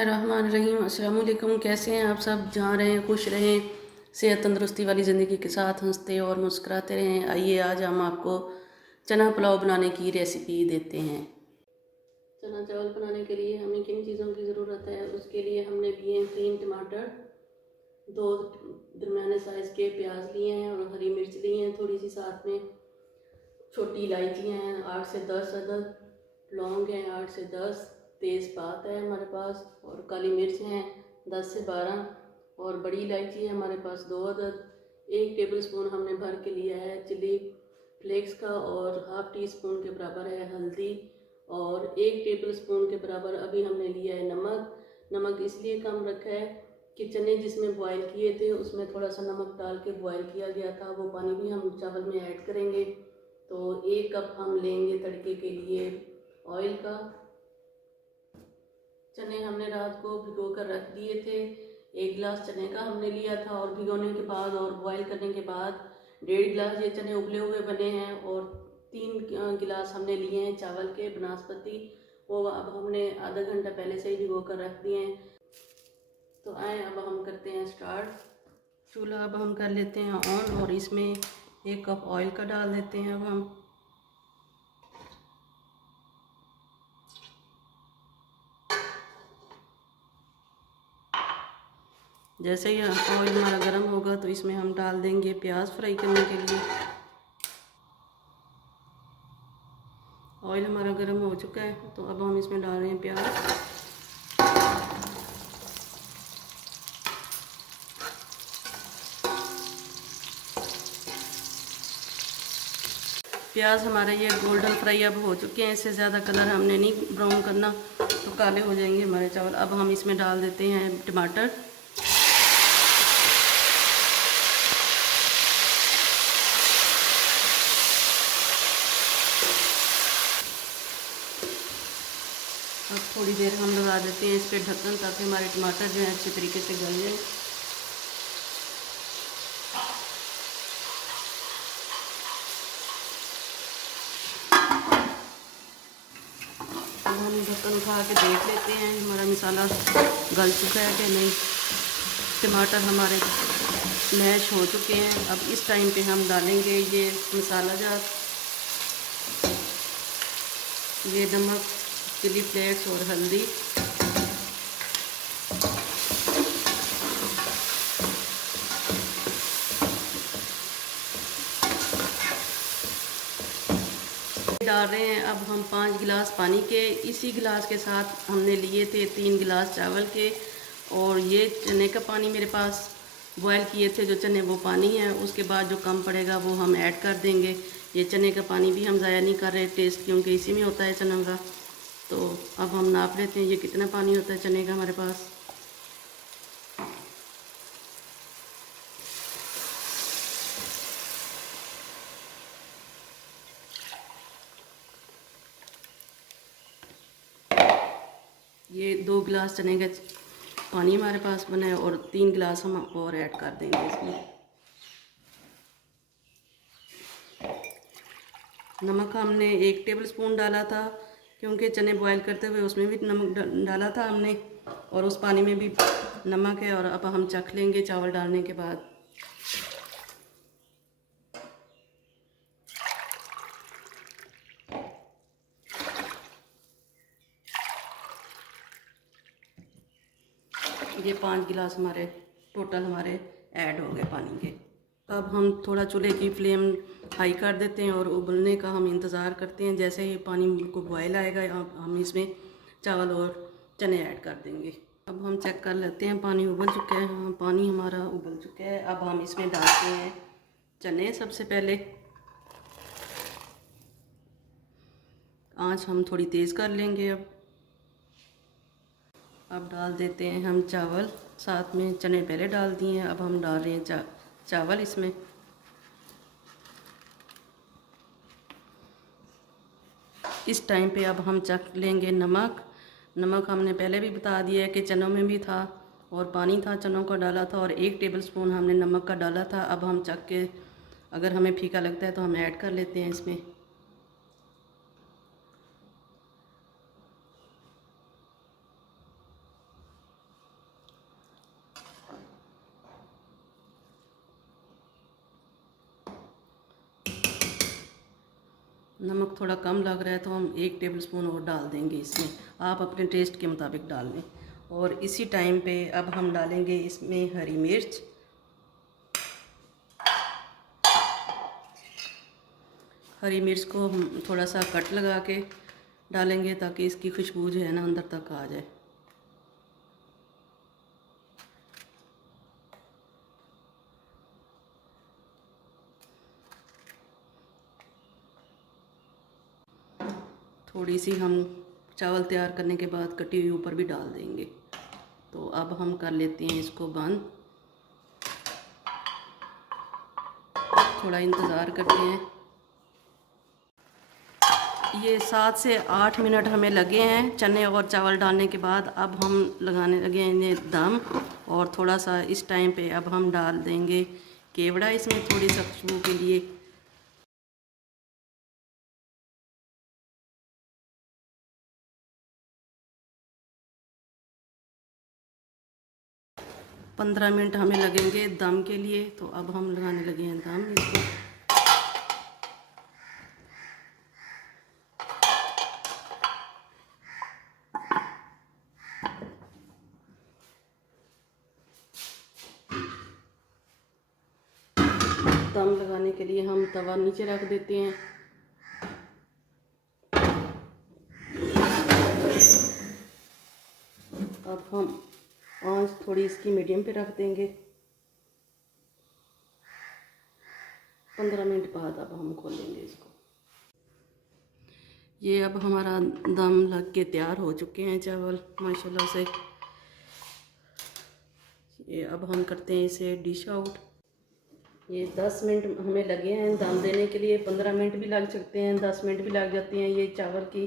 बिस्मिल्लाहिर्रहमानिर्रहीम। अस्सलाम वालेकुम। कैसे हैं आप सब? जहाँ रहें खुश रहें, सेहत तंदुरुस्ती वाली ज़िंदगी के साथ हंसते और मुस्कुराते रहें। आइए आज हम आपको चना पुलाव बनाने की रेसिपी देते हैं। चना चावल बनाने के लिए हमें किन चीज़ों की ज़रूरत है? उसके लिए हमने लिए हैं 3 टमाटर, 2 दरमियाने साइज़ के प्याज लिए हैं और हरी मिर्च ली हैं थोड़ी सी, साथ में छोटी इलायची हैं 8 से 10 अदद, लौंग हैं 8 से 10, तेज़पात है हमारे पास, और काली मिर्च हैं 10 से 12, और बड़ी इलायची है हमारे पास 2 अदद। 1 टेबलस्पून हमने भर के लिया है चिली फ्लेक्स का, और हाफ़ टी स्पून के बराबर है हल्दी, और 1 टेबलस्पून के बराबर अभी हमने लिया है नमक। नमक इसलिए कम रखा है कि चने जिसमें बॉयल किए थे उसमें थोड़ा सा नमक डाल के बॉयल किया गया था, वो पानी भी हम चावल में ऐड करेंगे। तो 1 कप हम लेंगे तड़के के लिए ऑयल का। चने हमने रात को भिगो कर रख दिए थे। 1 गिलास चने का हमने लिया था, और भिगोने के बाद और बॉयल करने के बाद 1.5 गिलास ये चने उबले हुए बने हैं, और 3 गिलास हमने लिए हैं चावल के बासमती, वो अब हमने आधा घंटा पहले से ही भिगो कर रख दिए हैं। तो आए अब हम करते हैं स्टार्ट। चूल्हा अब हम कर लेते हैं ऑन, और इसमें 1 कप ऑयल का डाल देते हैं अब हम। जैसे ही ऑयल हमारा गर्म होगा तो इसमें हम डाल देंगे प्याज फ्राई करने के लिए। ऑयल हमारा गर्म हो चुका है, तो अब हम इसमें डाल रहे हैं प्याज। प्याज हमारे ये गोल्डन फ्राई अब हो चुके हैं, इससे ज़्यादा कलर हमने नहीं ब्राउन करना, तो काले हो जाएंगे हमारे चावल। अब हम इसमें डाल देते हैं टमाटर। अब थोड़ी देर हम लगा देते हैं इस पर ढक्कन, ताकि हमारे टमाटर जो है अच्छे तरीके से गल जाए। अब हम ढक्कन उठा के देख लेते हैं हमारा मसाला गल चुका है कि नहीं। टमाटर हमारे मैश हो चुके हैं। अब इस टाइम पे हम डालेंगे ये मसाला जार, ये नमक, चिली फ्लेक्स और हल्दी। डाल रहे हैं अब हम 5 गिलास पानी के। इसी गिलास के साथ हमने लिए थे 3 गिलास चावल के, और ये चने का पानी मेरे पास बॉयल किए थे जो चने, वो पानी है। उसके बाद जो कम पड़ेगा वो हम ऐड कर देंगे। ये चने का पानी भी हम ज़ाया नहीं कर रहे, टेस्ट क्योंकि इसी में होता है चना का। तो अब हम नाप लेते हैं ये कितना पानी होता है चने का हमारे पास। ये 2 गिलास चने का पानी हमारे पास बना है, और 3 गिलास हम और ऐड कर देंगे इसमें। नमक हमने 1 टेबलस्पून डाला था, क्योंकि चने बॉयल करते हुए उसमें भी नमक डाला था हमने, और उस पानी में भी नमक है। और अब हम चख लेंगे चावल डालने के बाद। ये 5 गिलास हमारे टोटल हमारे ऐड हो गए पानी के। अब हम थोड़ा चूल्हे की फ्लेम हाई कर देते हैं, और उबलने का हम इंतज़ार करते हैं। जैसे ही पानी को बॉयल आएगा हम इसमें चावल और चने ऐड कर देंगे। अब हम चेक कर लेते हैं पानी उबल चुका है। हाँ, पानी हमारा उबल चुका है। अब हम इसमें डालते हैं चने। सबसे पहले आँच हम थोड़ी तेज़ कर लेंगे। अब डाल देते हैं हम चावल, साथ में चने पहले डाल दिए हैं। अब हम डाल रहे हैं चावल इसमें। इस टाइम पे अब हम चख लेंगे नमक। नमक हमने पहले भी बता दिया है कि चनों में भी था, और पानी था चनों का डाला था, और 1 टेबलस्पून हमने नमक का डाला था। अब हम चख के अगर हमें फीका लगता है तो हम ऐड कर लेते हैं इसमें। नमक थोड़ा कम लग रहा है तो हम 1 टेबलस्पून और डाल देंगे इसमें। आप अपने टेस्ट के मुताबिक डाल लें। और इसी टाइम पे अब हम डालेंगे इसमें हरी मिर्च। हरी मिर्च को हम थोड़ा सा कट लगा के डालेंगे ताकि इसकी खुशबू जो है ना अंदर तक आ जाए। थोड़ी सी हम चावल तैयार करने के बाद कटी हुई ऊपर भी डाल देंगे। तो अब हम कर लेते हैं इसको बंद। थोड़ा इंतज़ार करते हैं। ये 7 से 8 मिनट हमें लगे हैं चने और चावल डालने के बाद। अब हम लगाने लगे हैं इन्हें दम। और थोड़ा सा इस टाइम पे अब हम डाल देंगे केवड़ा इसमें थोड़ी सी खुशबू के लिए। पंद्रह मिनट हमें लगेंगे दम के लिए। तो अब हम लगाने लगे हैं दम इसको। दम लगाने के लिए हम तवा नीचे रख देते हैं। अब हम आंच थोड़ी इसकी मीडियम पे रख देंगे। 15 मिनट बाद अब हम खोलेंगे इसको। ये अब हमारा दम लग के तैयार हो चुके हैं चावल माशाल्लाह से। ये अब हम करते हैं इसे डिश आउट। ये 10 मिनट हमें लगे हैं दम देने के लिए। 15 मिनट भी लग सकते हैं, 10 मिनट भी लग जाते हैं। ये चावल की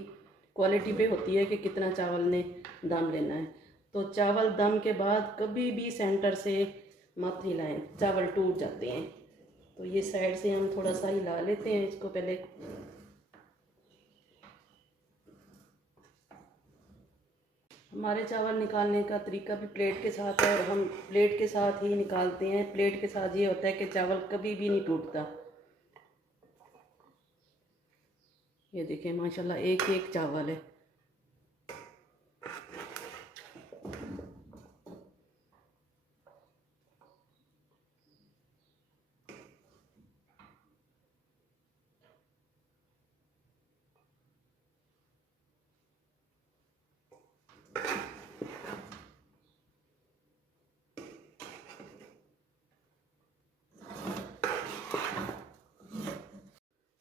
क्वालिटी पे होती है कि कितना चावल ने दम लेना है। तो चावल दम के बाद कभी भी सेंटर से मत हिलाएं, चावल टूट जाते हैं। तो ये साइड से हम थोड़ा सा हिला लेते हैं इसको पहले। हमारे चावल निकालने का तरीका भी प्लेट के साथ है और हम प्लेट के साथ ही निकालते हैं। प्लेट के साथ ये होता है कि चावल कभी भी नहीं टूटता। ये देखिए माशाल्लाह एक एक चावल है।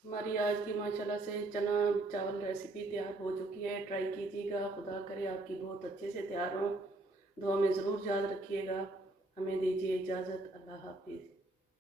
हमारी आज की माशाल्लाह से चना चावल रेसिपी तैयार हो चुकी है। ट्राई कीजिएगा। खुदा करे आपकी बहुत अच्छे से तैयार हो। दुआ में ज़रूर याद रखिएगा। हमें दीजिए इजाज़त। अल्लाह हाफिज़।